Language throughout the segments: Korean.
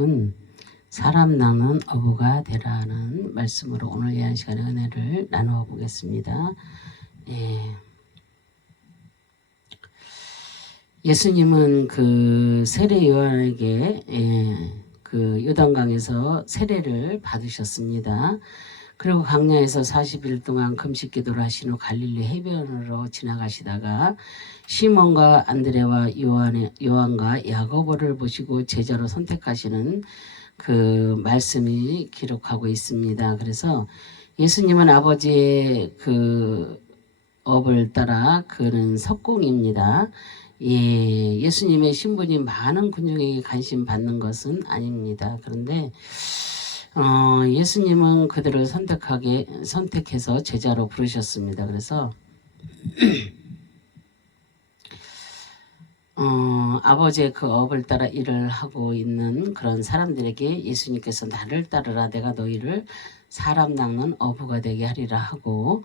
제목은 사람 낳는 어부가 되라는 말씀으로 오늘 이 한 시간의 은혜를 나누어 보겠습니다. 예수님은 그 세례 요한에게 그 요단강에서 세례를 받으셨습니다. 그리고 광야에서 40일 동안 금식 기도를 하신 후 갈릴리 해변으로 지나가시다가 시몬과 안드레와 요한과 야고보를 보시고 제자로 선택하시는 그 말씀이 기록하고 있습니다. 그래서 예수님은 아버지의 그 업을 따라 그는 석공입니다. 예수님의 신분이 많은 군중에게 관심 받는 것은 아닙니다. 그런데 예수님은 그들을 선택해서 제자로 부르셨습니다. 그래서 아버지의 그 업을 따라 일을 하고 있는 그런 사람들에게 예수님께서 나를 따르라, 내가 너희를 사람 낚는 어부가 되게 하리라 하고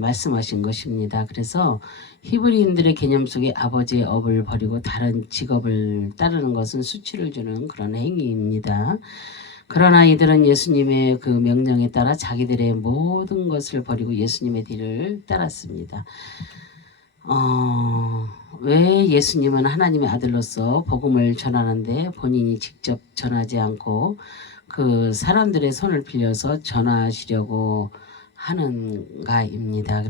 말씀하신 것입니다. 그래서 히브리인들의 개념 속에 아버지의 업을 버리고 다른 직업을 따르는 것은 수치를 주는 그런 행위입니다. 그러나 이들은 예수님의 그 명령에 따라 자기들의 모든 것을 버리고 예수님의 뒤를 따랐습니다. 왜 예수님은 하나님의 아들로서 복음을 전하는데 본인이 직접 전하지 않고 그 사람들의 손을 빌려서 전하시려고 하는가입니다.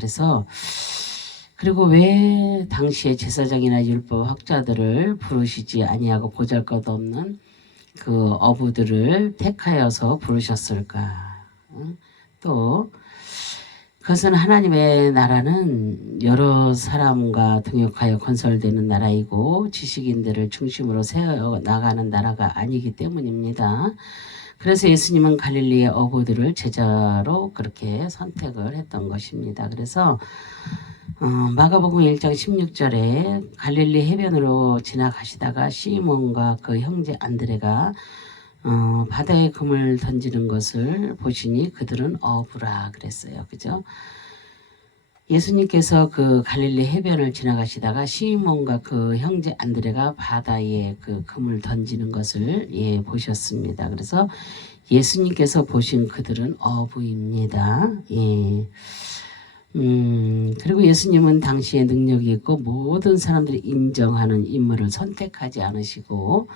그리고 왜 당시에 제사장이나 율법 학자들을 부르시지 아니하고 보잘것없는 그 어부들을 택하여서 부르셨을까? 또 그것은 하나님의 나라는 여러 사람과 등역하여 건설되는 나라이고 지식인들을 중심으로 세워 나가는 나라가 아니기 때문입니다. 그래서 예수님은 갈릴리의 어부들을 제자로 그렇게 선택을 했던 것입니다. 그래서 마가복음 1장 16절에 갈릴리 해변으로 지나가시다가 시몬과 그 형제 안드레가 바다에 금을 던지는 것을 보시니 그들은 어부라 그랬어요. 그죠? 예수님께서 그 갈릴리 해변을 지나가시다가 시몬과 그 형제 안드레가 바다에 그 금을 던지는 것을 보셨습니다. 그래서 예수님께서 보신 그들은 어부입니다. 그리고 예수님은 당시에 능력이 있고 모든 사람들이 인정하는 인물을 선택하지 않으시고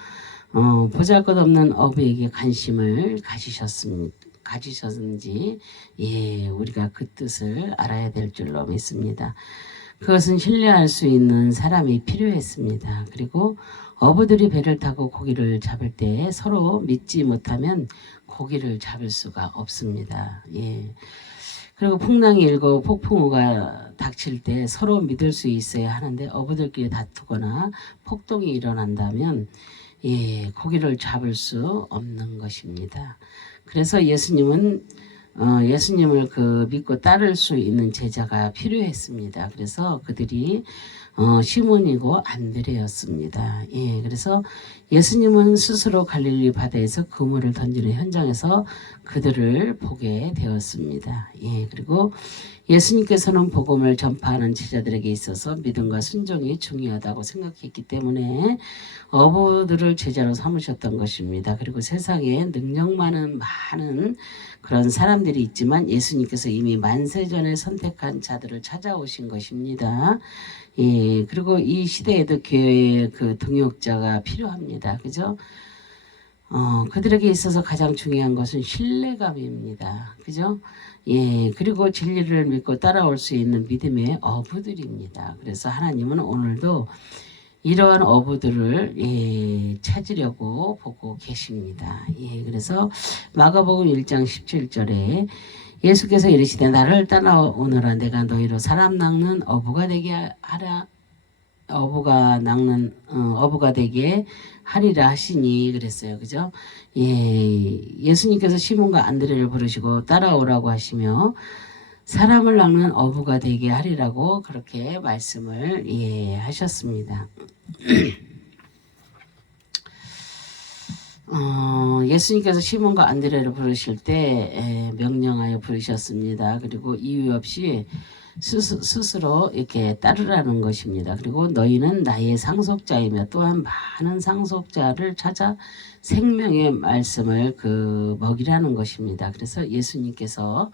보잘것없는 어부에게 관심을 가지셨는지 우리가 그 뜻을 알아야 될 줄로 믿습니다. 그것은 신뢰할 수 있는 사람이 필요했습니다. 그리고 어부들이 배를 타고 고기를 잡을 때 서로 믿지 못하면 고기를 잡을 수가 없습니다. 그리고 풍랑이 일고 폭풍우가 닥칠 때 서로 믿을 수 있어야 하는데 어부들끼리 다투거나 폭동이 일어난다면 고기를 잡을 수 없는 것입니다. 그래서 예수님을 그 믿고 따를 수 있는 제자가 필요했습니다. 그래서 그들이 시몬이고 안드레였습니다. 그래서 예수님은 스스로 갈릴리 바다에서 그물을 던지는 현장에서 그들을 보게 되었습니다. 그리고 예수님께서는 복음을 전파하는 제자들에게 있어서 믿음과 순종이 중요하다고 생각했기 때문에 어부들을 제자로 삼으셨던 것입니다. 그리고 세상에 능력 많은 그런 사람들이 있지만 예수님께서 이미 만세전에 선택한 자들을 찾아오신 것입니다. 그리고 이 시대에도 교회의 그 동역자가 필요합니다. 그죠? 그들에게 있어서 가장 중요한 것은 신뢰감입니다. 그죠? 그리고 진리를 믿고 따라올 수 있는 믿음의 어부들입니다. 그래서 하나님은 오늘도 이러한 어부들을 찾으려고 보고 계십니다. 그래서 마가복음 1장 17절에 예수께서 이르시되 나를 따라오너라 내가 너희로 사람 낚는 어부가 되게 하라 어부가 되게 하리라 하시니 그랬어요. 그죠? 예수님께서 시몬과 안드레를 부르시고 따라오라고 하시며 사람을 낚는 어부가 되게 하리라고 그렇게 말씀을 하셨습니다. 예수님께서 시몬과 안드레를 부르실 때 명령하여 부르셨습니다. 그리고 이유 없이 스스로 이렇게 따르라는 것입니다. 그리고 너희는 나의 상속자이며 또한 많은 상속자를 찾아 생명의 말씀을 먹이라는 것입니다. 그래서 예수님께서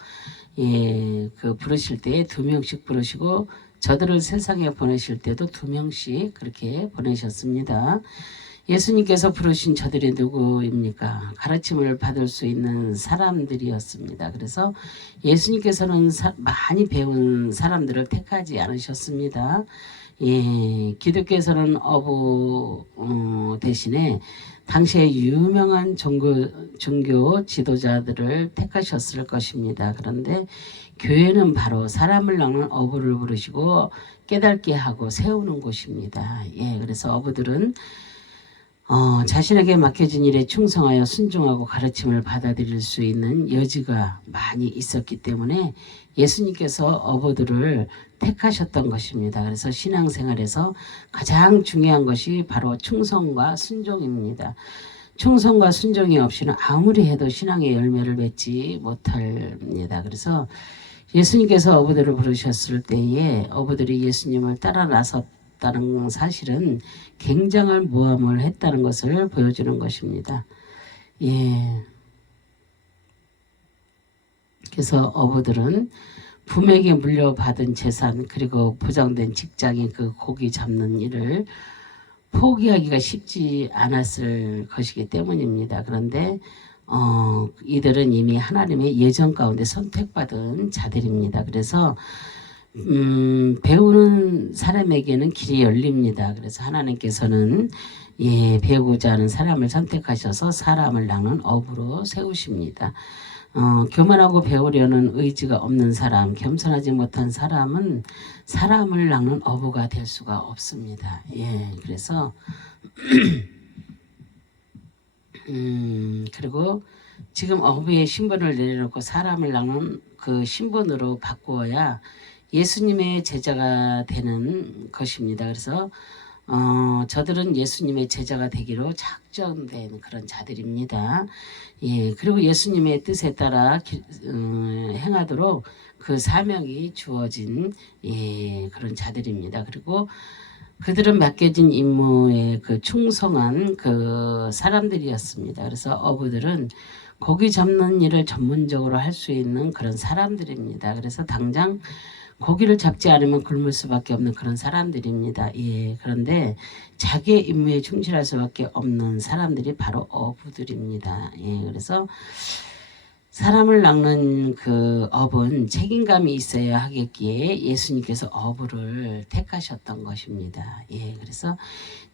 부르실 때 2명씩 부르시고 저들을 세상에 보내실 때도 2명씩 그렇게 보내셨습니다. 예수님께서 부르신 저들이 누구입니까? 가르침을 받을 수 있는 사람들이었습니다. 그래서 예수님께서는 많이 배운 사람들을 택하지 않으셨습니다. 기독교에서는 어부 대신에 당시에 유명한 종교 지도자들을 택하셨을 것입니다. 그런데 교회는 바로 사람을 낳는 어부를 부르시고 깨닫게 하고 세우는 곳입니다. 그래서 어부들은 자신에게 맡겨진 일에 충성하여 순종하고 가르침을 받아들일 수 있는 여지가 많이 있었기 때문에 예수님께서 어부들을 택하셨던 것입니다. 그래서 신앙생활에서 가장 중요한 것이 바로 충성과 순종입니다. 충성과 순종이 없이는 아무리 해도 신앙의 열매를 맺지 못합니다. 그래서 예수님께서 어부들을 부르셨을 때에 어부들이 예수님을 따라 나섰다는 사실은 굉장한 모험을 했다는 것을 보여주는 것입니다. 그래서 어부들은 부모에게 물려받은 재산 그리고 보장된 직장인 고기 잡는 일을 포기하기가 쉽지 않았을 것이기 때문입니다. 그런데 이들은 이미 하나님의 예정 가운데 선택받은 자들입니다. 그래서 배우는 사람에게는 길이 열립니다. 그래서 하나님께서는 배우고자 하는 사람을 선택하셔서 사람을 낳는 어부로 세우십니다. 교만하고 배우려는 의지가 없는 사람, 겸손하지 못한 사람은 사람을 낳는 어부가 될 수가 없습니다. 그래서 그리고 지금 어부의 신분을 내려놓고 사람을 낳는 그 신분으로 바꾸어야 예수님의 제자가 되는 것입니다. 그래서 저들은 예수님의 제자가 되기로 작정된 그런 자들입니다. 그리고 예수님의 뜻에 따라 행하도록 그 사명이 주어진 그런 자들입니다. 그리고 그들은 맡겨진 임무에 충성한 사람들이었습니다. 그래서 어부들은 고기 잡는 일을 전문적으로 할 수 있는 그런 사람들입니다. 그래서 당장 고기를 잡지 않으면 굶을 수밖에 없는 그런 사람들입니다. 그런데 자기의 임무에 충실할 수밖에 없는 사람들이 바로 어부들입니다. 그래서 사람을 낚는 업은 책임감이 있어야 하겠기에 예수님께서 어부를 택하셨던 것입니다. 그래서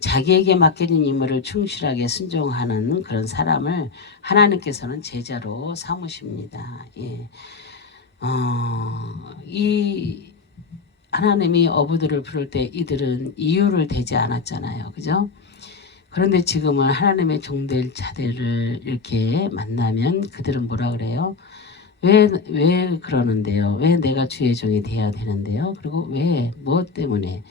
자기에게 맡겨진 임무를 충실하게 순종하는 그런 사람을 하나님께서는 제자로 삼으십니다. 이 하나님이 어부들을 부를 때 이들은 이유를 대지 않았잖아요. 그죠? 그런데 지금은 하나님의 종될 자들을 이렇게 만나면 그들은 뭐라 그래요? 왜 그러는데요? 왜 내가 주의 종이 돼야 되는데요? 그리고 무엇 때문에?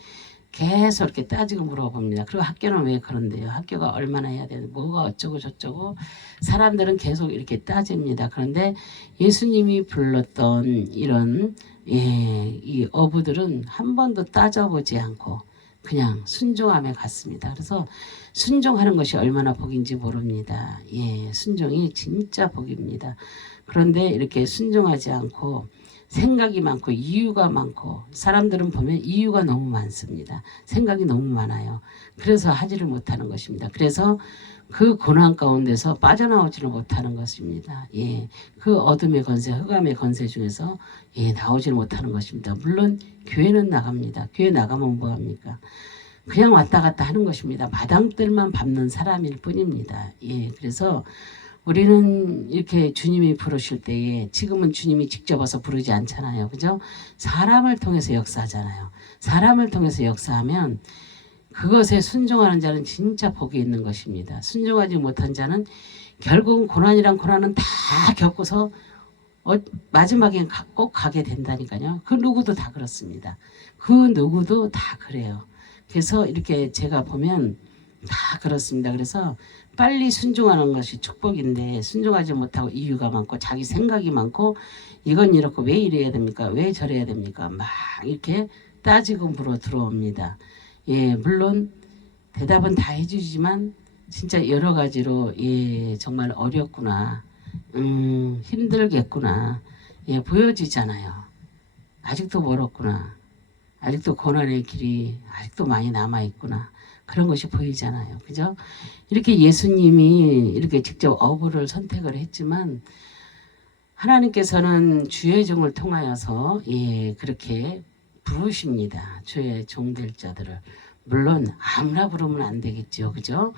계속 이렇게 따지고 물어봅니다. 그리고 학교는 왜 그런데요? 학교가 얼마나 해야 되는데 뭐가 어쩌고 저쩌고 사람들은 계속 이렇게 따집니다. 그런데 예수님이 불렀던 이런 이 어부들은 한 번도 따져보지 않고 그냥 순종함에 갔습니다. 그래서 순종하는 것이 얼마나 복인지 모릅니다. 순종이 진짜 복입니다. 그런데 이렇게 순종하지 않고 생각이 많고 이유가 많고 사람들은 보면 이유가 너무 많습니다. 생각이 너무 많아요. 그래서 하지를 못하는 것입니다. 그래서 그 고난 가운데서 빠져나오지를 못하는 것입니다. 그 어둠의 건세, 흑암의 건세 중에서 나오지를 못하는 것입니다. 물론 교회는 나갑니다. 교회 나가면 뭐합니까? 그냥 왔다 갔다 하는 것입니다. 마당들만 밟는 사람일 뿐입니다. 그래서 우리는 이렇게 주님이 부르실 때에 지금은 주님이 직접 와서 부르지 않잖아요. 그죠? 사람을 통해서 역사하잖아요. 사람을 통해서 역사하면 그것에 순종하는 자는 진짜 복이 있는 것입니다. 순종하지 못한 자는 결국은 고난이란 고난은 다 겪고서 마지막엔 꼭 가게 된다니까요. 그 누구도 다 그렇습니다. 그 누구도 다 그래요. 그래서 이렇게 제가 보면 다 그렇습니다. 그래서 빨리 순종하는 것이 축복인데 순종하지 못하고 이유가 많고 자기 생각이 많고 이건 이렇고 왜 이래야 됩니까? 왜 저래야 됩니까? 막 이렇게 따지고 물어 들어옵니다. 예, 물론 대답은 다 해주지만 진짜 여러 가지로 예, 정말 어렵구나. 힘들겠구나. 예, 보여지잖아요. 아직도 멀었구나. 아직도 고난의 길이 아직도 많이 남아 있구나. 그런 것이 보이잖아요. 그죠? 이렇게 예수님이 이렇게 직접 어부를 선택을 했지만 하나님께서는 주의 종을 통하여서 예, 그렇게 부르십니다. 주의 종될 자들을. 물론 아무나 부르면 안 되겠죠. 그죠?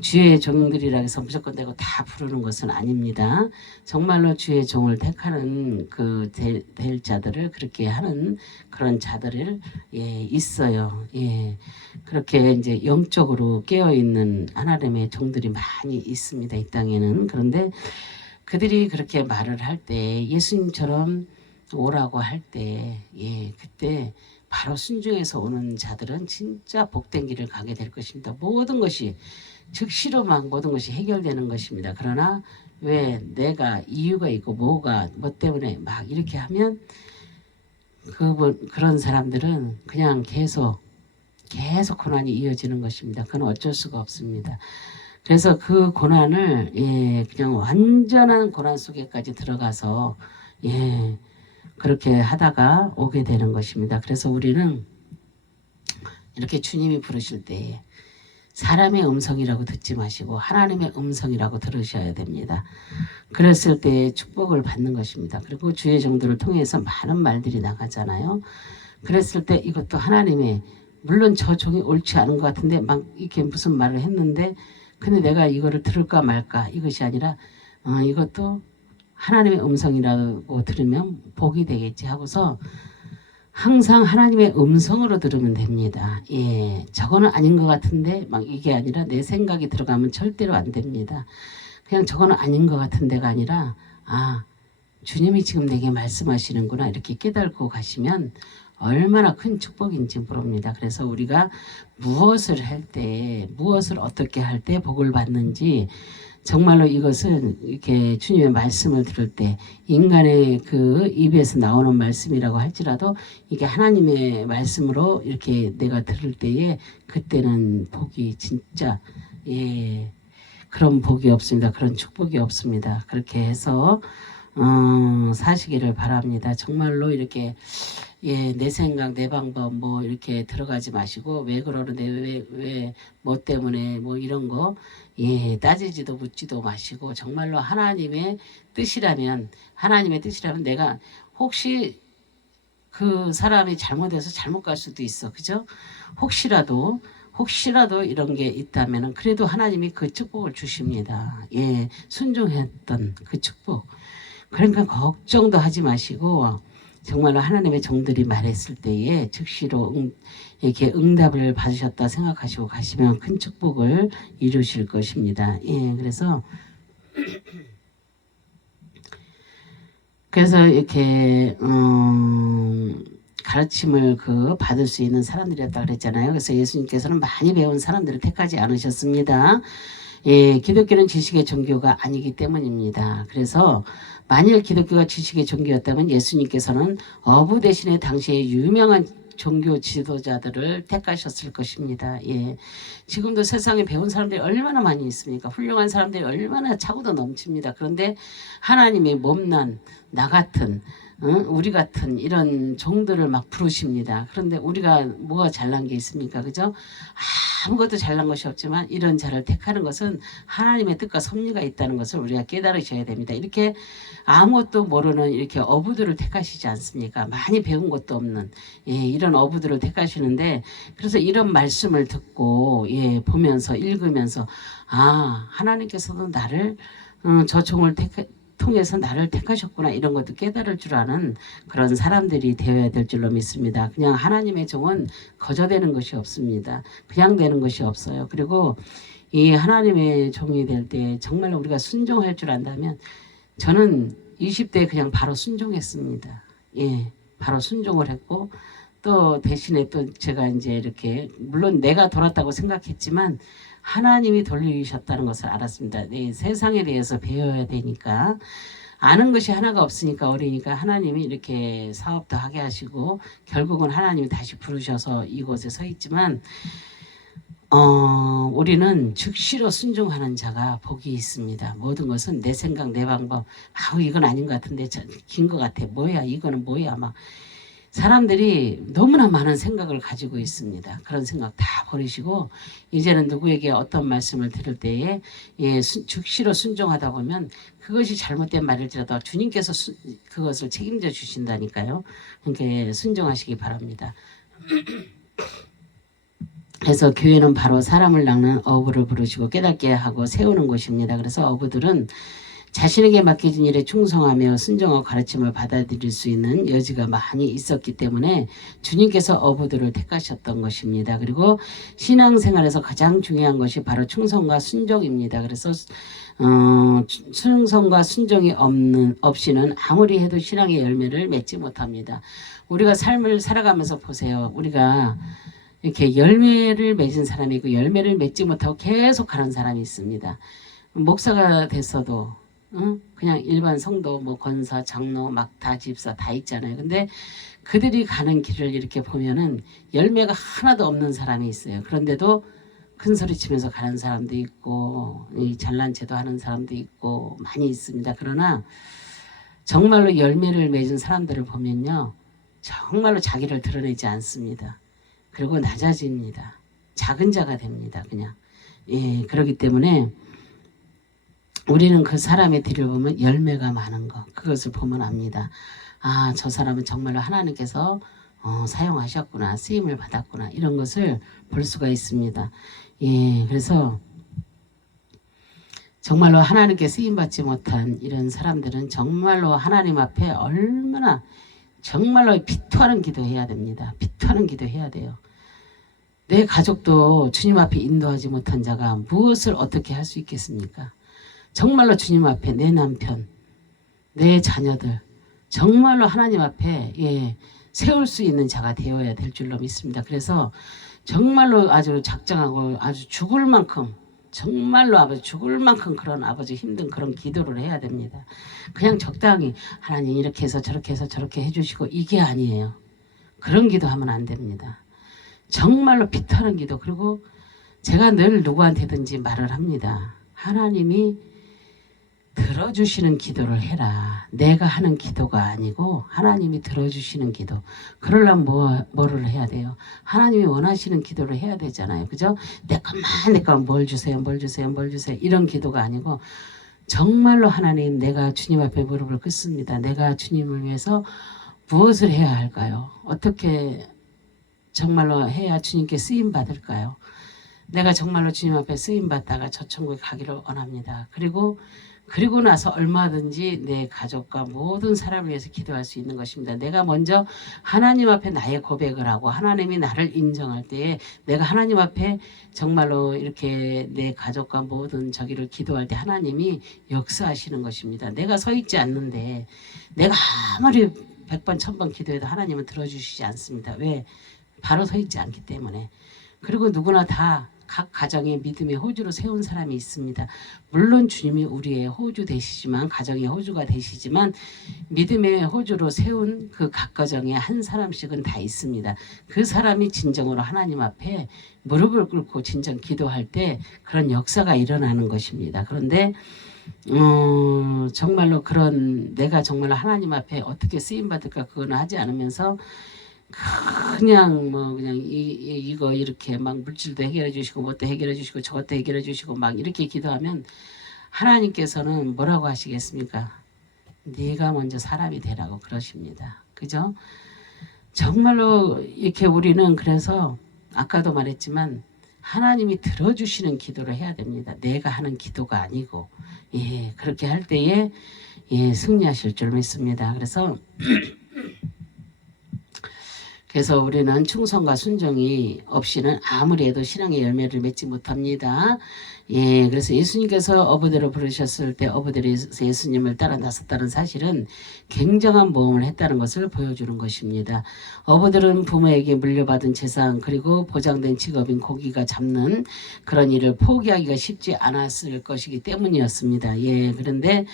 주의 종들이라 해서 무조건 되고 다 부르는 것은 아닙니다. 정말로 주의 종을 택하는 될 자들을 그렇게 하는 그런 자들을 예, 있어요. 예. 그렇게 이제 영적으로 깨어 있는 하나님의 종들이 많이 있습니다. 이 땅에는. 그런데 그들이 그렇게 말을 할 때 예수님처럼 오라고 할 때 예, 그때 바로 순종해서 오는 자들은 진짜 복된 길을 가게 될 것입니다. 모든 것이 즉시로 막 모든 것이 해결되는 것입니다. 그러나 왜 내가 이유가 있고 뭐 때문에 막 이렇게 하면 그런 사람들은 그냥 계속 고난이 이어지는 것입니다. 그건 어쩔 수가 없습니다. 그래서 그 고난을 예, 그냥 완전한 고난 속에까지 들어가서 예, 그렇게 하다가 오게 되는 것입니다. 그래서 우리는 이렇게 주님이 부르실 때 사람의 음성이라고 듣지 마시고 하나님의 음성이라고 들으셔야 됩니다. 그랬을 때 축복을 받는 것입니다. 그리고 주의 정도를 통해서 많은 말들이 나가잖아요. 그랬을 때 이것도 하나님의 물론 저 종이 옳지 않은 것 같은데 막 이렇게 무슨 말을 했는데 근데 내가 이거를 들을까 말까 이것이 아니라 이것도 하나님의 음성이라고 들으면 복이 되겠지 하고서 항상 하나님의 음성으로 들으면 됩니다. 예, 저거는 아닌 것 같은데 막 이게 아니라 내 생각이 들어가면 절대로 안 됩니다. 그냥 저거는 아닌 것 같은데가 아니라 아 주님이 지금 내게 말씀하시는구나 이렇게 깨닫고 가시면 얼마나 큰 축복인지 모릅니다. 그래서 우리가 무엇을 할 때 무엇을 어떻게 할 때 복을 받는지 정말로 이것은 이렇게 주님의 말씀을 들을 때 인간의 그 입에서 나오는 말씀이라고 할지라도 이게 하나님의 말씀으로 이렇게 내가 들을 때에 그때는 복이 진짜 예 그런 복이 없습니다. 그런 축복이 없습니다. 그렇게 해서 사시기를 바랍니다. 정말로 이렇게 예, 내 생각, 내 방법 뭐 이렇게 들어가지 마시고 왜 그러는데 왜 뭐 때문에 뭐 이런 거 예, 따지지도 묻지도 마시고 정말로 하나님의 뜻이라면 내가 혹시 그 사람이 잘못해서 잘못 갈 수도 있어. 그죠? 혹시라도 이런 게 있다면은 그래도 하나님이 그 축복을 주십니다. 예, 순종했던 그 축복. 그러니까 걱정도 하지 마시고 정말로 하나님의 종들이 말했을 때에 즉시로 이렇게 응답을 받으셨다 생각하시고 가시면 큰 축복을 이루실 것입니다. 예, 그래서 이렇게 가르침을 받을 수 있는 사람들이었다 그랬잖아요. 그래서 예수님께서는 많이 배운 사람들을 택하지 않으셨습니다. 예, 기독교는 지식의 종교가 아니기 때문입니다. 그래서 만일 기독교가 지식의 종교였다면 예수님께서는 어부 대신에 당시에 유명한 종교 지도자들을 택하셨을 것입니다. 예. 지금도 세상에 배운 사람들이 얼마나 많이 있습니까? 훌륭한 사람들이 얼마나 차고도 넘칩니다. 그런데 하나님의 못난 나 같은 우리 같은 이런 종들을 막 부르십니다. 그런데 우리가 뭐가 잘난 게 있습니까? 그죠? 아무것도 잘난 것이 없지만 이런 자를 택하는 것은 하나님의 뜻과 섭리가 있다는 것을 우리가 깨달으셔야 됩니다. 이렇게 아무것도 모르는 이렇게 어부들을 택하시지 않습니까? 많이 배운 것도 없는 예, 이런 어부들을 택하시는데 그래서 이런 말씀을 듣고 예, 보면서 읽으면서 아 하나님께서도 나를 저 종을 통해서 나를 택하셨구나 이런 것도 깨달을 줄 아는 그런 사람들이 되어야 될 줄로 믿습니다. 그냥 하나님의 종은 거저되는 것이 없습니다. 그냥 되는 것이 없어요. 그리고 이 하나님의 종이 될 때 정말로 우리가 순종할 줄 안다면 저는 20대에 그냥 바로 순종했습니다. 예, 바로 순종을 했고 또 대신에 또 제가 이제 이렇게 물론 내가 돌았다고 생각했지만 하나님이 돌리셨다는 것을 알았습니다. 네, 세상에 대해서 배워야 되니까 아는 것이 하나가 없으니까 어리니까 하나님이 이렇게 사업도 하게 하시고 결국은 하나님이 다시 부르셔서 이곳에 서 있지만 우리는 즉시로 순종하는 자가 복이 있습니다. 모든 것은 내 생각, 내 방법, 이건 아닌 것 같은데, 긴 것 같아. 뭐야, 이거는 뭐야. 막 사람들이 너무나 많은 생각을 가지고 있습니다. 그런 생각 다 버리시고 이제는 누구에게 어떤 말씀을 들을 때에 즉시로 순종하다 보면 그것이 잘못된 말일지라도 주님께서 그것을 책임져 주신다니까요. 그러니까 순종하시기 바랍니다. 그래서 교회는 바로 사람을 낚는 어부를 부르시고 깨닫게 하고 세우는 곳입니다. 그래서 어부들은 자신에게 맡겨진 일에 충성하며 순종하고 가르침을 받아들일 수 있는 여지가 많이 있었기 때문에 주님께서 어부들을 택하셨던 것입니다. 그리고 신앙생활에서 가장 중요한 것이 바로 충성과 순종입니다. 그래서 충성과 순종이 없이는 아무리 해도 신앙의 열매를 맺지 못합니다. 우리가 삶을 살아가면서 보세요. 우리가 이렇게 열매를 맺은 사람이 있고 열매를 맺지 못하고 계속 가는 사람이 있습니다. 목사가 됐어도 그냥 일반 성도, 권사, 장로, 막다 집사 다 있잖아요. 근데 그들이 가는 길을 이렇게 보면은 열매가 하나도 없는 사람이 있어요. 그런데도 큰 소리 치면서 가는 사람도 있고 잘난 체도 하는 사람도 있고 많이 있습니다. 그러나 정말로 열매를 맺은 사람들을 보면요, 정말로 자기를 드러내지 않습니다. 그리고 낮아집니다. 작은 자가 됩니다. 그냥 그렇기 때문에 우리는 그 사람의 뒤를 보면 열매가 많은 것, 그것을 보면 압니다. 저 사람은 정말로 하나님께서 사용하셨구나, 쓰임을 받았구나, 이런 것을 볼 수가 있습니다. 그래서 정말로 하나님께 쓰임받지 못한 이런 사람들은 정말로 하나님 앞에 얼마나 정말로 비토하는 기도해야 됩니다. 비토하는 기도해야 돼요. 내 가족도 주님 앞에 인도하지 못한 자가 무엇을 어떻게 할 수 있겠습니까? 정말로 주님 앞에 내 남편, 내 자녀들 정말로 하나님 앞에 세울 수 있는 자가 되어야 될 줄로 믿습니다. 그래서 정말로 아주 작정하고 아주 죽을 만큼, 정말로 아버지 죽을 만큼 그런 아버지 힘든 그런 기도를 해야 됩니다. 그냥 적당히 하나님 이렇게 해서 저렇게 해서 저렇게 해주시고 이게 아니에요. 그런 기도하면 안 됩니다. 정말로 피타는 기도. 그리고 제가 늘 누구한테든지 말을 합니다. 하나님이 들어주시는 기도를 해라. 내가 하는 기도가 아니고 하나님이 들어주시는 기도. 그러려면 뭐를 해야 돼요? 하나님이 원하시는 기도를 해야 되잖아요. 그죠? 내 것만 뭘 주세요, 뭘 주세요, 뭘 주세요. 이런 기도가 아니고 정말로 하나님, 내가 주님 앞에 무릎을 꿇습니다. 내가 주님을 위해서 무엇을 해야 할까요? 어떻게 정말로 해야 주님께 쓰임 받을까요? 내가 정말로 주님 앞에 쓰임 받다가 저 천국에 가기를 원합니다. 그리고 나서 얼마든지 내 가족과 모든 사람을 위해서 기도할 수 있는 것입니다. 내가 먼저 하나님 앞에 나의 고백을 하고 하나님이 나를 인정할 때에 내가 하나님 앞에 정말로 이렇게 내 가족과 모든 저기를 기도할 때 하나님이 역사하시는 것입니다. 내가 서 있지 않는데 내가 아무리 100번 1000번 기도해도 하나님은 들어주시지 않습니다. 왜? 바로 서 있지 않기 때문에. 그리고 누구나 다 각 가정의 믿음의 호주로 세운 사람이 있습니다. 물론 주님이 우리의 호주 되시지만, 가정의 호주가 되시지만 믿음의 호주로 세운 그 각 가정에 한 사람씩은 다 있습니다. 그 사람이 진정으로 하나님 앞에 무릎을 꿇고 진정 기도할 때 그런 역사가 일어나는 것입니다. 그런데 정말로 그런 내가 정말로 하나님 앞에 어떻게 쓰임 받을까 그거는 하지 않으면서 그냥 그냥 이거 이렇게 막 물질도 해결해 주시고 뭣도 해결해 주시고 저것도 해결해 주시고 막 이렇게 기도하면 하나님께서는 뭐라고 하시겠습니까? 네가 먼저 사람이 되라고 그러십니다. 그죠? 정말로 이렇게 우리는 그래서 아까도 말했지만 하나님이 들어주시는 기도를 해야 됩니다. 내가 하는 기도가 아니고 그렇게 할 때에 승리하실 줄 믿습니다. 그래서 그래서 우리는 충성과 순종이 없이는 아무리 해도 신앙의 열매를 맺지 못합니다. 예, 그래서 예수님께서 어부들을 부르셨을 때 어부들이 예수님을 따라 나섰다는 사실은 굉장한 모험을 했다는 것을 보여주는 것입니다. 어부들은 부모에게 물려받은 재산 그리고 보장된 직업인 고기가 잡는 그런 일을 포기하기가 쉽지 않았을 것이기 때문이었습니다. 예, 그런데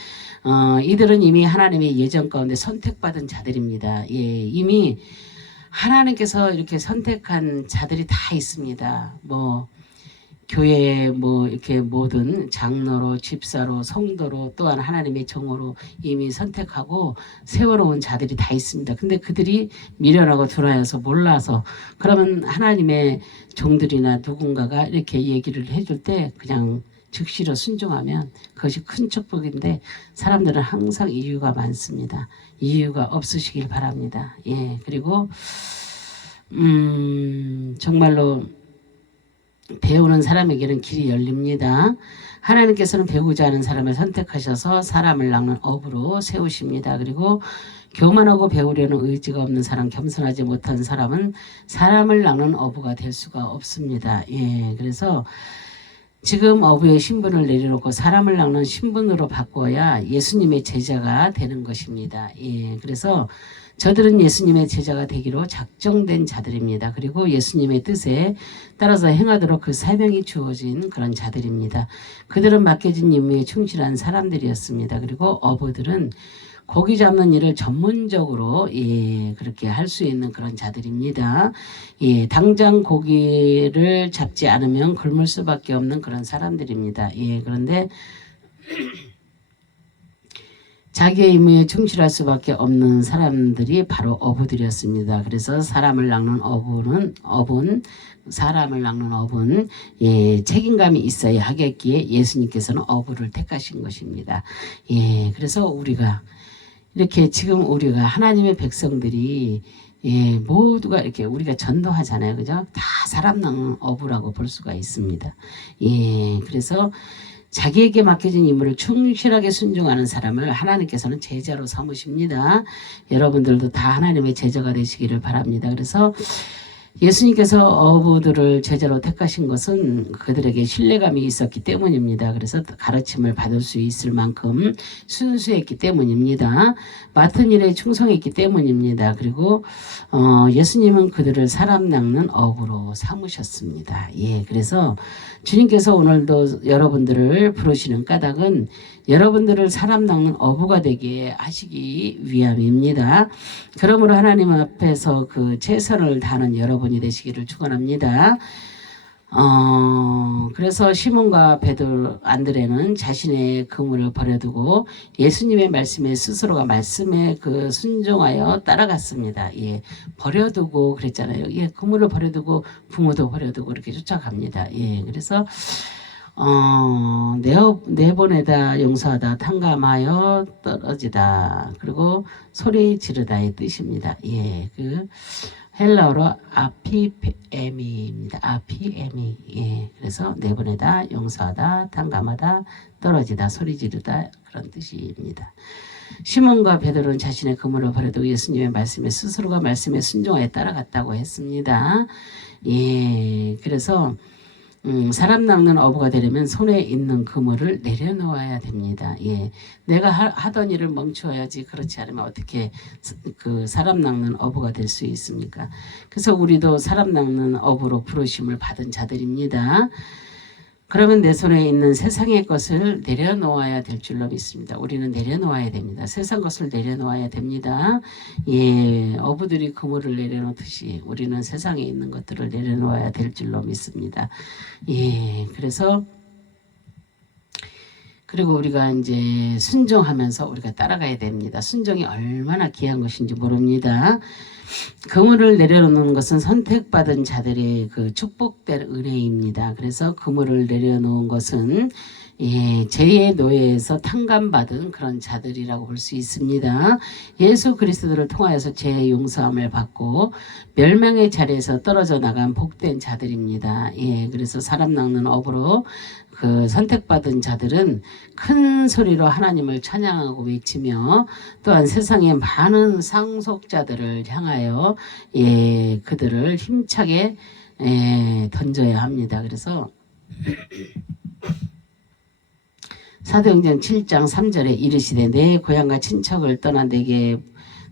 이들은 이미 하나님의 예정 가운데 선택받은 자들입니다. 예, 이미 하나님께서 이렇게 선택한 자들이 다 있습니다. 뭐 교회에 뭐 이렇게 모든 장로로 집사로 성도로 또한 하나님의 종으로 이미 선택하고 세워놓은 자들이 다 있습니다. 근데 그들이 미련하고 둔하여서 몰라서 그러면 하나님의 종들이나 누군가가 이렇게 얘기를 해줄 때 그냥 즉시로 순종하면 그것이 큰 축복인데 사람들은 항상 이유가 많습니다. 이유가 없으시길 바랍니다. 예, 그리고 정말로 배우는 사람에게는 길이 열립니다. 하나님께서는 배우자 하는 사람을 선택하셔서 사람을 낚는 업으로 세우십니다. 그리고 교만하고 배우려는 의지가 없는 사람, 겸손하지 못한 사람은 사람을 낚는 어부가 될 수가 없습니다. 예, 그래서 지금 어부의 신분을 내려놓고 사람을 낚는 신분으로 바꿔야 예수님의 제자가 되는 것입니다. 예, 그래서 저들은 예수님의 제자가 되기로 작정된 자들입니다. 그리고 예수님의 뜻에 따라서 행하도록 그 사명이 주어진 그런 자들입니다. 그들은 맡겨진 임무에 충실한 사람들이었습니다. 그리고 어부들은 고기 잡는 일을 전문적으로 그렇게 할 수 있는 그런 자들입니다. 예, 당장 고기를 잡지 않으면 굶을 수밖에 없는 그런 사람들입니다. 예, 그런데 자기의 임무에 충실할 수밖에 없는 사람들이 바로 어부들이었습니다. 그래서 사람을 낚는 사람을 낚는 어부는 책임감이 있어야 하겠기에 예수님께서는 어부를 택하신 것입니다. 예, 그래서 우리가 이렇게 지금 우리가 하나님의 백성들이 모두가 이렇게 우리가 전도하잖아요. 그죠? 다 사람 낚는 어부라고 볼 수가 있습니다. 예, 그래서 자기에게 맡겨진 임무를 충실하게 순종하는 사람을 하나님께서는 제자로 삼으십니다. 여러분들도 다 하나님의 제자가 되시기를 바랍니다. 그래서 예수님께서 어부들을 제자로 택하신 것은 그들에게 신뢰감이 있었기 때문입니다. 그래서 가르침을 받을 수 있을 만큼 순수했기 때문입니다. 맡은 일에 충성했기 때문입니다. 그리고 예수님은 그들을 사람 낚는 어부로 삼으셨습니다. 예, 그래서 주님께서 오늘도 여러분들을 부르시는 까닭은 여러분들을 사람 낚는 어부가 되게 하시기 위함입니다. 그러므로 하나님 앞에서 그 최선을 다하는 여러분이 되시기를 축원합니다. 그래서 시몬과 베드로 안드레는 자신의 그물을 버려두고 예수님의 말씀에 스스로가 말씀에 그 순종하여 따라갔습니다. 예, 버려두고 그랬잖아요. 예, 그물을 버려두고 부모도 버려두고 이렇게 쫓아갑니다. 예, 그래서 내보내다 용서하다 탕감하여 떨어지다 그리고 소리 지르다의 뜻입니다. 예, 그 헬라어로 아피에미입니다. 아피에미. 예, 그래서 내보내다 용서하다 탕감하다 떨어지다 소리 지르다 그런 뜻입니다. 시몬과 베드로는 자신의 그물을 버려두고 예수님의 말씀에 스스로가 말씀에 순종하여 따라갔다고 했습니다. 예, 그래서 사람 낚는 어부가 되려면 손에 있는 그물을 내려놓아야 됩니다. 예, 내가 하던 일을 멈추어야지. 그렇지 않으면 어떻게 그 사람 낚는 어부가 될 수 있습니까? 그래서 우리도 사람 낚는 어부로 부르심을 받은 자들입니다. 그러면 내 손에 있는 세상의 것을 내려놓아야 될 줄로 믿습니다. 우리는 내려놓아야 됩니다. 세상 것을 내려놓아야 됩니다. 예, 어부들이 그물을 내려놓듯이 우리는 세상에 있는 것들을 내려놓아야 될 줄로 믿습니다. 예, 그리고 우리가 이제 순종하면서 우리가 따라가야 됩니다. 순종이 얼마나 귀한 것인지 모릅니다. 그물을 내려놓는 것은 선택받은 자들의 그 축복된 은혜입니다. 그래서 그물을 내려놓은 것은 죄의 노예에서 탕감받은 그런 자들이라고 볼 수 있습니다. 예수 그리스도를 통하여서 죄의 용서함을 받고 멸망의 자리에서 떨어져 나간 복된 자들입니다. 예, 그래서 사람 낚는 업으로 그 선택받은 자들은 큰 소리로 하나님을 찬양하고 외치며 또한 세상의 많은 상속자들을 향하여 향하여 그들을 힘차게 던져야 합니다. 그래서 사도행전 7장 3절에 이르시되 내 고향과 친척을 떠나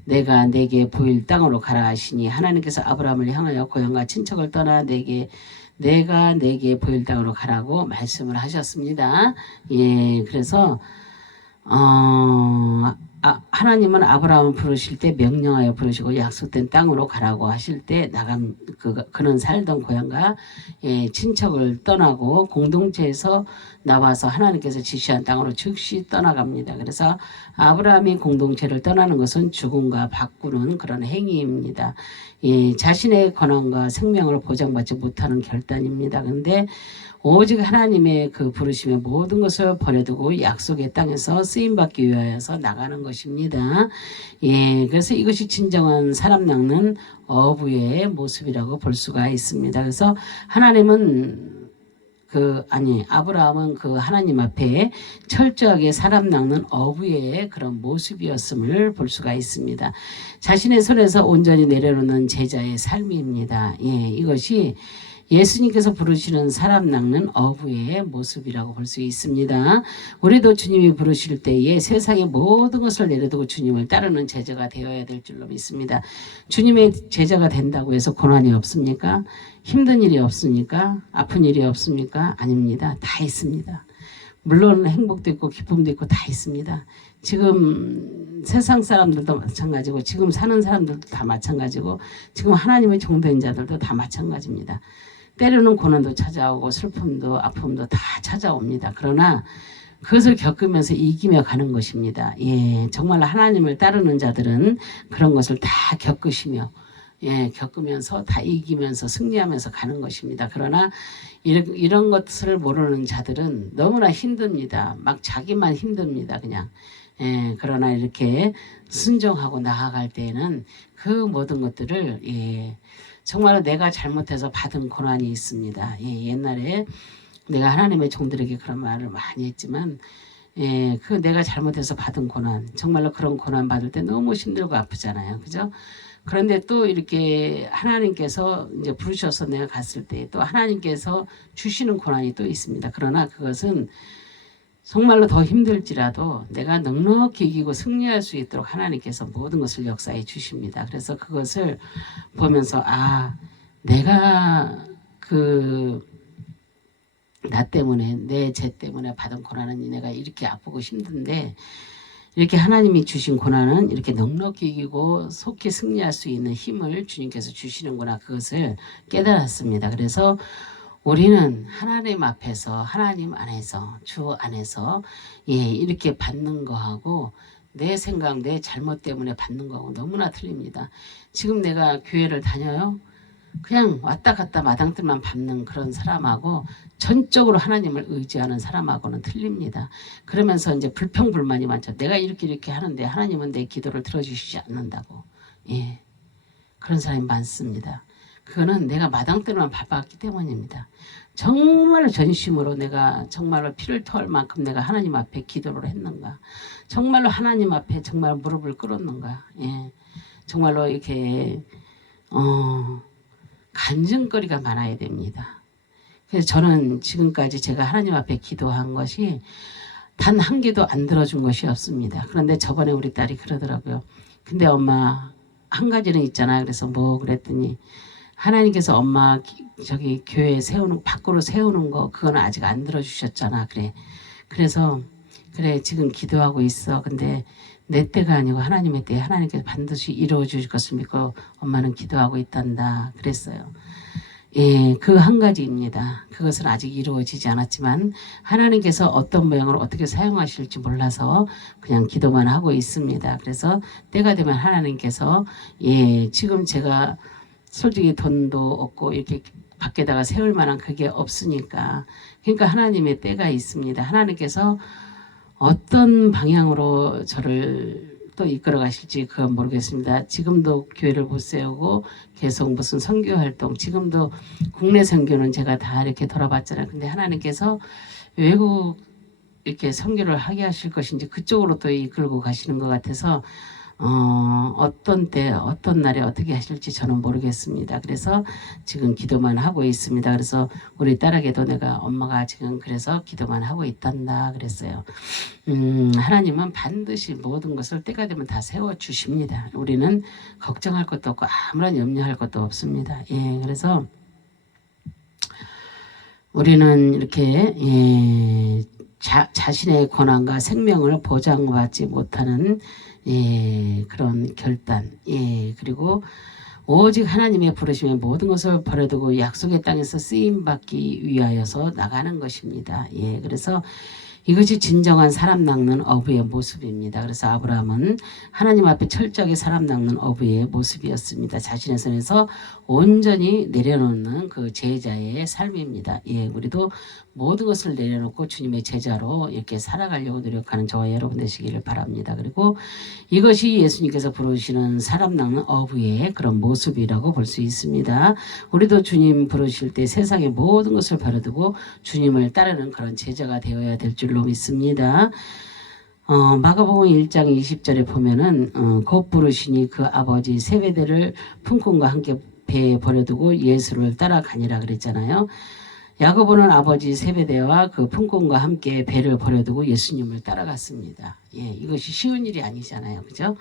내가 내게 보일 땅으로 가라 하시니 하나님께서 아브라함을 향하여 고향과 친척을 떠나 내가 내게 보일 땅으로 가라고 말씀을 하셨습니다. 그래서 하나님은 아브라함을 부르실 때 명령하여 부르시고 약속된 땅으로 가라고 하실 때 그는 살던 고향과 친척을 떠나고 공동체에서 나와서 하나님께서 지시한 땅으로 즉시 떠나갑니다. 그래서 아브라함이 공동체를 떠나는 것은 죽음과 바꾸는 그런 행위입니다. 자신의 권한과 생명을 보장받지 못하는 결단입니다. 그런데 오직 하나님의 그 부르심에 모든 것을 버려두고 약속의 땅에서 쓰임받기 위하여서 나가는 것입니다. 그래서 이것이 진정한 사람 낚는 어부의 모습이라고 볼 수가 있습니다. 그래서 아브라함은 그 하나님 앞에 철저하게 사람 낚는 어부의 그런 모습이었음을 볼 수가 있습니다. 자신의 손에서 온전히 내려놓는 제자의 삶입니다. 이것이 예수님께서 부르시는 사람 낚는 어부의 모습이라고 볼 수 있습니다. 우리도 주님이 부르실 때에 세상의 모든 것을 내려두고 주님을 따르는 제자가 되어야 될 줄로 믿습니다. 주님의 제자가 된다고 해서 고난이 없습니까? 힘든 일이 없습니까? 아픈 일이 없습니까? 아닙니다. 다 있습니다. 물론 행복도 있고 기쁨도 있고 다 있습니다. 지금 세상 사람들도 마찬가지고 지금 사는 사람들도 다 마찬가지고 지금 하나님의 종된 자들도 다 마찬가지입니다. 때로는 고난도 찾아오고 슬픔도 아픔도 다 찾아옵니다. 그러나 그것을 겪으면서 이기며 가는 것입니다. 정말 하나님을 따르는 자들은 그런 것을 다 겪으면서 다 이기면서 승리하면서 가는 것입니다. 그러나 이런 것을 모르는 자들은 너무나 힘듭니다. 막 자기만 힘듭니다. 그냥. 그러나 이렇게 순종하고 나아갈 때에는 그 모든 것들을 정말로 내가 잘못해서 받은 고난이 있습니다. 옛날에 내가 하나님의 종들에게 그런 말을 많이 했지만 그 내가 잘못해서 받은 고난, 정말로 그런 고난 받을 때 너무 힘들고 아프잖아요. 그죠? 그런데 또 이렇게 하나님께서 이제 부르셔서 내가 갔을 때 또 하나님께서 주시는 고난이 또 있습니다. 그러나 그것은 정말로 더 힘들지라도 내가 넉넉히 이기고 승리할 수 있도록 하나님께서 모든 것을 역사해 주십니다. 그래서 그것을 보면서 내가 나 때문에 내 죄 때문에 받은 고난은 내가 이렇게 아프고 힘든데 이렇게 하나님이 주신 고난은 이렇게 넉넉히 이기고 속히 승리할 수 있는 힘을 주님께서 주시는구나, 그것을 깨달았습니다. 그래서 우리는 하나님 앞에서 하나님 안에서 주 안에서 이렇게 받는 거하고 내 생각 내 잘못 때문에 받는 거하고 너무나 틀립니다. 지금 내가 교회를 다녀요. 그냥 왔다 갔다 마당들만 밟는 그런 사람하고 전적으로 하나님을 의지하는 사람하고는 틀립니다. 그러면서 이제 불평불만이 많죠. 내가 이렇게 하는데 하나님은 내 기도를 들어주시지 않는다고. 그런 사람이 많습니다. 그거는 내가 마당들만 밟았기 때문입니다. 정말 전심으로 내가 정말로 피를 토할 만큼 내가 하나님 앞에 기도를 했는가, 정말로 하나님 앞에 정말 무릎을 꿇었는가, 정말로 이렇게 간증거리가 많아야 됩니다. 그래서 저는 지금까지 제가 하나님 앞에 기도한 것이 단 한 개도 안 들어준 것이 없습니다. 그런데 저번에 우리 딸이 그러더라고요. 근데 엄마 한 가지는 있잖아. 그래서 그랬더니 하나님께서 엄마 저기 교회 밖으로 세우는 거 그거는 아직 안 들어주셨잖아. 그래서 지금 기도하고 있어. 근데 내 때가 아니고 하나님의 때에 하나님께서 반드시 이루어 주실 것을 믿고 엄마는 기도하고 있단다. 그랬어요. 그 한 가지입니다. 그것은 아직 이루어지지 않았지만 하나님께서 어떤 모양으로 어떻게 사용하실지 몰라서 그냥 기도만 하고 있습니다. 그래서 때가 되면 하나님께서 지금 제가 솔직히 돈도 없고 이렇게 밖에다가 세울 만한 그게 없으니까, 그러니까 하나님의 때가 있습니다. 하나님께서 어떤 방향으로 저를 또 이끌어 가실지 그건 모르겠습니다. 지금도 교회를 못 세우고 계속 무슨 선교 활동, 지금도 국내 선교는 제가 다 이렇게 돌아봤잖아요. 근데 하나님께서 외국 이렇게 선교를 하게 하실 것인지 그쪽으로 또 이끌고 가시는 것 같아서 어떤 때 어떤 날에 어떻게 하실지 저는 모르겠습니다. 그래서 지금 기도만 하고 있습니다. 그래서 우리 딸에게도 내가 엄마가 지금 그래서 기도만 하고 있단다 그랬어요. 하나님은 반드시 모든 것을 때가 되면 다 세워주십니다. 우리는 걱정할 것도 없고 아무런 염려할 것도 없습니다. 예, 그래서 우리는 이렇게 자신의 권한과 생명을 보장받지 못하는 그런 결단, 그리고 오직 하나님의 부르심에 모든 것을 버려두고 약속의 땅에서 쓰임받기 위하여서 나가는 것입니다. 그래서 이것이 진정한 사람 낚는 어부의 모습입니다. 그래서 아브라함은 하나님 앞에 철저하게 사람 낚는 어부의 모습이었습니다. 자신의 선에서 온전히 내려놓는 그 제자의 삶입니다. 우리도 모든 것을 내려놓고 주님의 제자로 이렇게 살아가려고 노력하는 저와 여러분 되시기를 바랍니다. 그리고 이것이 예수님께서 부르시는 사람 낚는 어부의 그런 모습이라고 볼 수 있습니다. 우리도 주님 부르실 때 세상의 모든 것을 버려두고 주님을 따르는 그런 제자가 되어야 될 줄로 믿습니다. 마가복음 1장 20절에 보면은 곧 부르시니 그 아버지 세베대를 품꾼과 함께 배에 버려두고 예수를 따라가니라 그랬잖아요. 야고보는 아버지 세베대와 그 품꾼과 함께 배를 버려두고 예수님을 따라갔습니다. 이것이 쉬운 일이 아니잖아요. 그죠?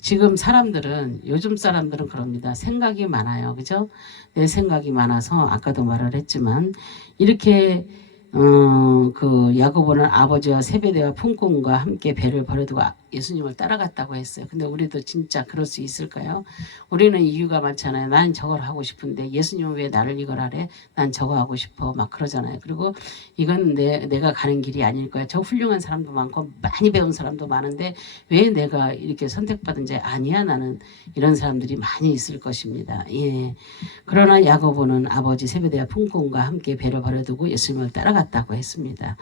지금 사람들은, 요즘 사람들은 그럽니다. 생각이 많아요. 그죠? 내 생각이 많아서 아까도 말을 했지만 이렇게 그 야고보는 아버지와 세베대와 품꾼과 함께 배를 버려두고 예수님을 따라갔다고 했어요. 근데 우리도 진짜 그럴 수 있을까요? 우리는 이유가 많잖아요. 난 저걸 하고 싶은데 예수님은 왜 나를 이걸 하래? 난 저거 하고 싶어. 막 그러잖아요. 그리고 이건 내가 가는 길이 아닐 거야. 저 훌륭한 사람도 많고 많이 배운 사람도 많은데 왜 내가 이렇게 선택받은지 아니야? 나는 이런 사람들이 많이 있을 것입니다. 그러나 야고보는 아버지 세베대와 품꾼과 함께 배를 버려두고 예수님을 따라갔다고 했습니다.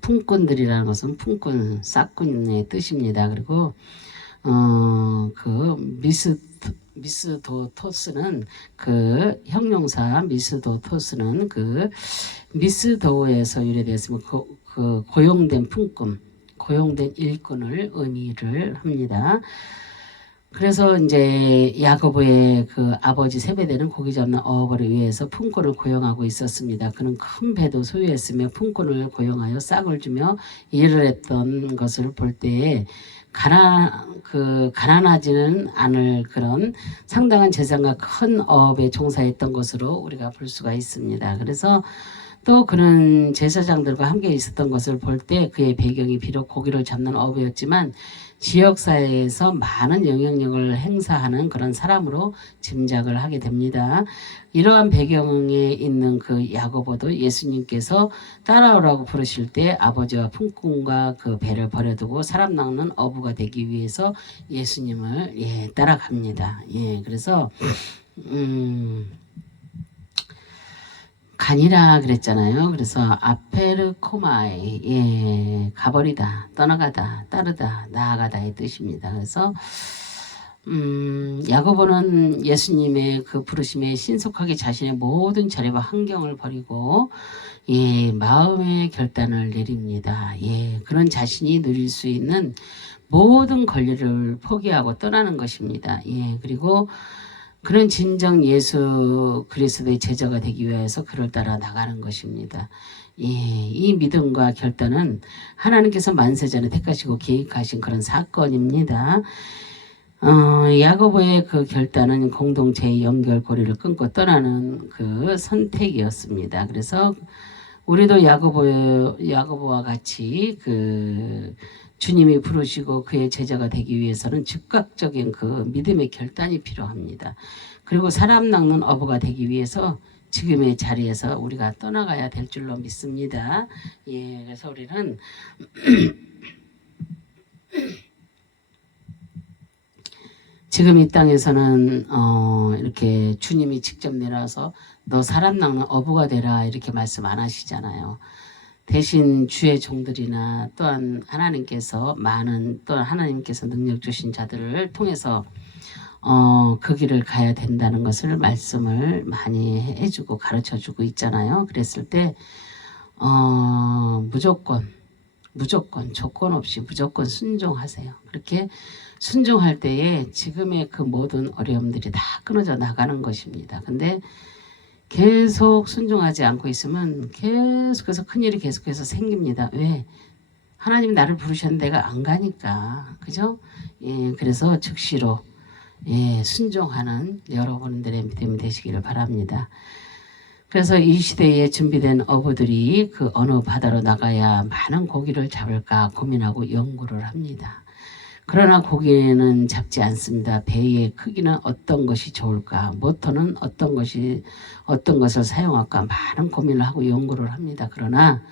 품꾼들이라는 것은 품꾼, 싹꾼의 뜻입니다. 그리고 그 미스도토스는 그 형용사 미스도토스는 그 미스도에서 유래되었으면 그 고용된 품꾼, 고용된 일꾼을 의미를 합니다. 그래서 이제 야고보의 그 아버지 세베대는 고기 잡는 어업을 위해서 품꾼을 고용하고 있었습니다. 그는 큰 배도 소유했으며 품꾼을 고용하여 싹을 주며 일을 했던 것을 볼 때에 가난하지는 않을 그런 상당한 재산과 큰 어업에 종사했던 것으로 우리가 볼 수가 있습니다. 그래서 또 그는 제사장들과 함께 있었던 것을 볼 때 그의 배경이 비록 고기를 잡는 어부였지만 지역사회에서 많은 영향력을 행사하는 그런 사람으로 짐작을 하게 됩니다. 이러한 배경에 있는 그 야고보도 예수님께서 따라오라고 부르실 때 아버지와 품꾼과 그 배를 버려두고 사람 낚는 어부가 되기 위해서 예수님을 따라갑니다. 그래서 가니라 그랬잖아요. 그래서 아페르코마이 가버리다, 떠나가다, 따르다, 나아가다의 뜻입니다. 그래서 야고보는 예수님의 그 부르심에 신속하게 자신의 모든 자리와 환경을 버리고 마음의 결단을 내립니다. 그런 자신이 누릴 수 있는 모든 권리를 포기하고 떠나는 것입니다. 그리고 그런 진정 예수 그리스도의 제자가 되기 위해서 그를 따라 나가는 것입니다. 이 믿음과 결단은 하나님께서 만세전에 택하시고 계획하신 그런 사건입니다. 야고보의 그 결단은 공동체의 연결고리를 끊고 떠나는 그 선택이었습니다. 그래서 우리도 야고보와 같이 그 주님이 부르시고 그의 제자가 되기 위해서는 즉각적인 그 믿음의 결단이 필요합니다. 그리고 사람 낚는 어부가 되기 위해서 지금의 자리에서 우리가 떠나가야 될 줄로 믿습니다. 그래서 우리는 지금 이 땅에서는 이렇게 주님이 직접 내려와서 너 사람 낚는 어부가 되라 이렇게 말씀 안 하시잖아요. 대신 주의 종들이나 또한 하나님께서 하나님께서 능력 주신 자들을 통해서 그 길을 가야 된다는 것을 말씀을 많이 해주고 가르쳐주고 있잖아요. 그랬을 때 무조건 무조건 조건 없이 무조건 순종하세요. 그렇게 순종할 때에 지금의 그 모든 어려움들이 다 끊어져 나가는 것입니다. 근데 계속 순종하지 않고 있으면 계속해서 큰일이 계속해서 생깁니다. 왜? 하나님이 나를 부르셨는데 내가 안 가니까. 그죠? 예, 그래서 즉시로 예, 순종하는 여러분들의 믿음이 되시기를 바랍니다. 그래서 이 시대에 준비된 어부들이 그 어느 바다로 나가야 많은 고기를 잡을까 고민하고 연구를 합니다. 그러나 고기는 잡지 않습니다. 배의 크기는 어떤 것이 좋을까, 모터는 어떤 것을 사용할까 많은 고민을 하고 연구를 합니다. 그러나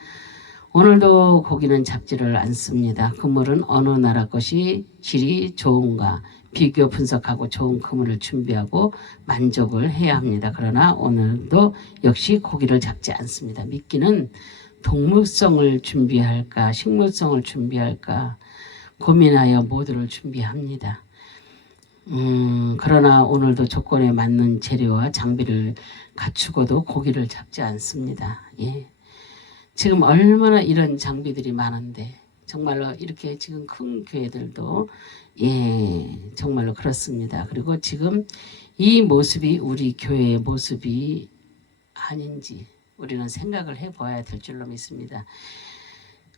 오늘도 고기는 잡지를 않습니다. 그물은 어느 나라 것이 질이 좋은가 비교 분석하고 좋은 그물을 준비하고 만족을 해야 합니다. 그러나 오늘도 역시 고기를 잡지 않습니다. 미끼는 동물성을 준비할까 식물성을 준비할까 고민하여 모두를 준비합니다. 그러나 오늘도 조건에 맞는 재료와 장비를 갖추고도 고기를 잡지 않습니다. 예. 지금 얼마나 이런 장비들이 많은데 정말로 이렇게 지금 큰 교회들도 예 정말로 그렇습니다. 그리고 지금 이 모습이 우리 교회의 모습이 아닌지 우리는 생각을 해봐야 될 줄로 믿습니다.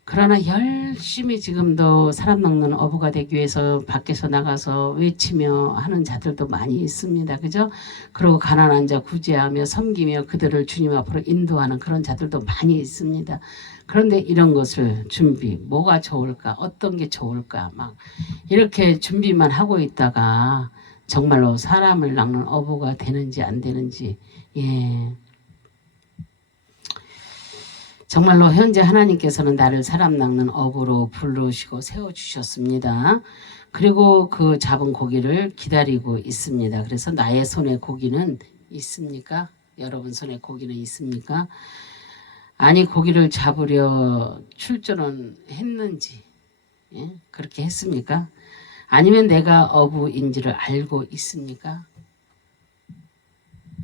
그러나 열심히 지금도 사람 낚는 어부가 되기 위해서 밖에서 나가서 외치며 하는 자들도 많이 있습니다. 그죠? 그리고 가난한 자 구제하며 섬기며 그들을 주님 앞으로 인도하는 그런 자들도 많이 있습니다. 그런데 이런 것을 준비, 뭐가 좋을까? 어떤 게 좋을까? 막 이렇게 준비만 하고 있다가 정말로 사람을 낚는 어부가 되는지 안 되는지 예. 정말로 현재 하나님께서는 나를 사람 낚는 어부로 부르시고 세워주셨습니다. 그리고 그 잡은 고기를 기다리고 있습니다. 그래서 나의 손에 고기는 있습니까? 여러분 손에 고기는 있습니까? 아니 고기를 잡으려 출전은 했는지 예? 그렇게 했습니까? 아니면 내가 어부인지를 알고 있습니까?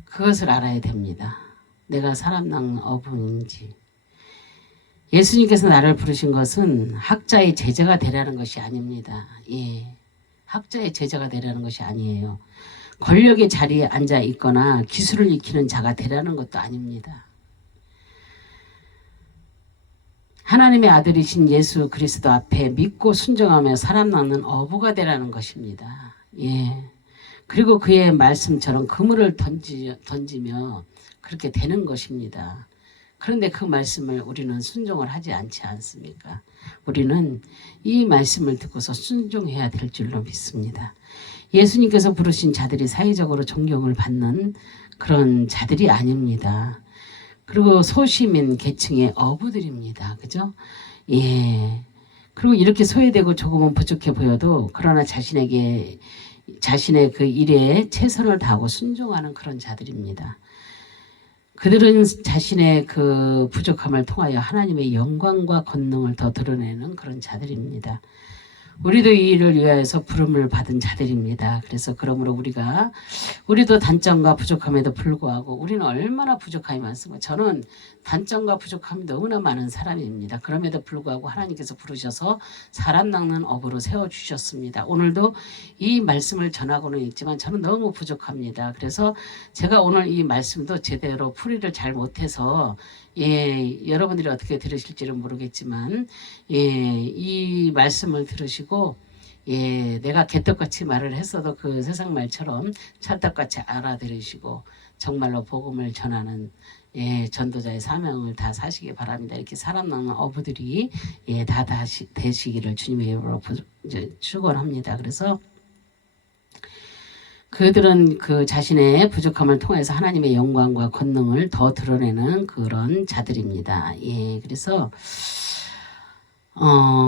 그것을 알아야 됩니다. 내가 사람 낚는 어부인지. 예수님께서 나를 부르신 것은 학자의 제자가 되라는 것이 아닙니다. 예, 학자의 제자가 되라는 것이 아니에요. 권력의 자리에 앉아 있거나 기술을 익히는 자가 되라는 것도 아닙니다. 하나님의 아들이신 예수 그리스도 앞에 믿고 순종하며 사람 낚는 어부가 되라는 것입니다. 예. 그리고 그의 말씀처럼 그물을 던지며 그렇게 되는 것입니다. 그런데 그 말씀을 우리는 순종을 하지 않지 않습니까? 우리는 이 말씀을 듣고서 순종해야 될 줄로 믿습니다. 예수님께서 부르신 자들이 사회적으로 존경을 받는 그런 자들이 아닙니다. 그리고 소시민 계층의 어부들입니다. 그죠? 예. 그리고 이렇게 소외되고 조금은 부족해 보여도 그러나 자신의 그 일에 최선을 다하고 순종하는 그런 자들입니다. 그들은 자신의 그 부족함을 통하여 하나님의 영광과 권능을 더 드러내는 그런 자들입니다. 우리도 이 일을 위하여서 부름을 받은 자들입니다. 그래서 그러므로 우리도 단점과 부족함에도 불구하고 우리는 얼마나 부족함이 많습니까? 저는 단점과 부족함이 너무나 많은 사람입니다. 그럼에도 불구하고 하나님께서 부르셔서 사람 낚는 업으로 세워주셨습니다. 오늘도 이 말씀을 전하고는 있지만 저는 너무 부족합니다. 그래서 제가 오늘 이 말씀도 제대로 풀이를 잘 못해서 예, 여러분들이 어떻게 들으실지는 모르겠지만 예, 이 말씀을 들으시고 예, 내가 개떡같이 말을 했어도 그 세상 말처럼 찰떡같이 알아들으시고 정말로 복음을 전하는 예, 전도자의 사명을 다 사시기 바랍니다. 이렇게 사람 낚는 어부들이 예, 다 되시기를 주님의 이름으로 축원합니다. 그래서 그들은 그 자신의 부족함을 통해서 하나님의 영광과 권능을 더 드러내는 그런 자들입니다. 예, 그래서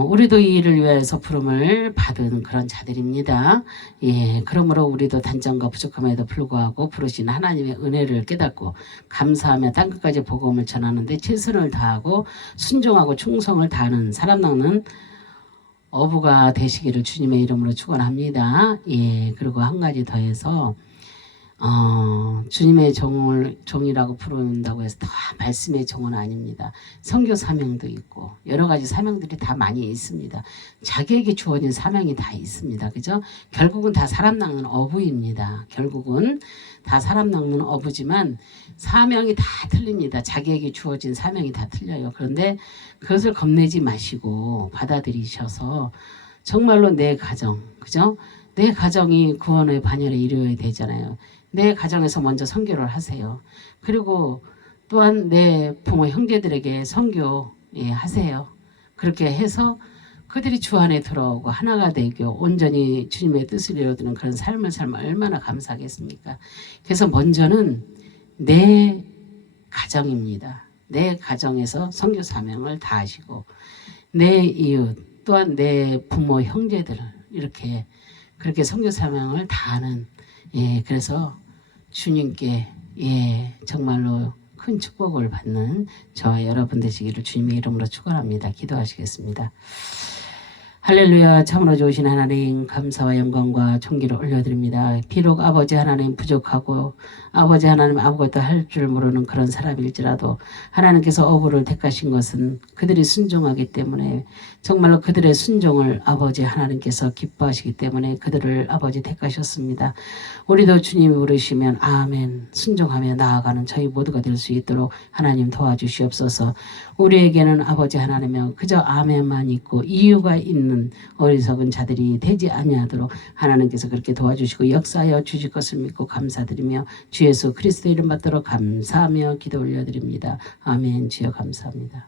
우리도 이 일을 위해서 부름을 받은 그런 자들입니다. 예, 그러므로 우리도 단점과 부족함에도 불구하고 부르신 하나님의 은혜를 깨닫고 감사하며 땅끝까지 복음을 전하는데 최선을 다하고 순종하고 충성을 다하는 사람 낚는 어부가 되시기를 주님의 이름으로 축원합니다. 예, 그리고 한 가지 더해서 주님의 종이라고 부른다고 해서 다 말씀의 종은 아닙니다. 선교 사명도 있고 여러 가지 사명들이 다 많이 있습니다. 자기에게 주어진 사명이 다 있습니다. 그죠? 결국은 다 사람 낚는 어부입니다. 결국은 다 사람 낚는 어부지만 사명이 다 틀립니다. 자기에게 주어진 사명이 다 틀려요. 그런데 그것을 겁내지 마시고 받아들이셔서 정말로 내 가정, 그죠? 내 가정이 구원의 반열에 이르어야 되잖아요. 내 가정에서 먼저 선교를 하세요. 그리고 또한 내 부모 형제들에게 선교 하세요. 그렇게 해서 그들이 주 안에 들어오고 하나가 되고 온전히 주님의 뜻을 이루어드는 그런 삶을 살면 얼마나 감사하겠습니까? 그래서 먼저는 내 가정입니다. 내 가정에서 선교 사명을 다하시고 내 이웃 또한 내 부모 형제들을 이렇게 그렇게 선교 사명을 다하는 그래서 주님께 정말로 큰 축복을 받는 저와 여러분 되시기를 주님의 이름으로 축원합니다. 기도하시겠습니다. 할렐루야. 참으로 좋으신 하나님 감사와 영광과 존귀를 올려드립니다. 비록 아버지 하나님 부족하고 아버지 하나님 아무것도 할 줄 모르는 그런 사람일지라도 하나님께서 어부를 택하신 것은 그들이 순종하기 때문에 정말로 그들의 순종을 아버지 하나님께서 기뻐하시기 때문에 그들을 아버지 택하셨습니다. 우리도 주님이 부르시면 아멘 순종하며 나아가는 저희 모두가 될 수 있도록 하나님 도와주시옵소서. 우리에게는 아버지 하나님은 그저 아멘만 있고 이유가 있는 어리석은 자들이 되지 아니하도록 하나님께서 그렇게 도와주시고 역사하여 주실 것을 믿고 감사드리며 주 예수 그리스도 이름 받도록 감사하며 기도 올려드립니다. 아멘. 주여 감사합니다.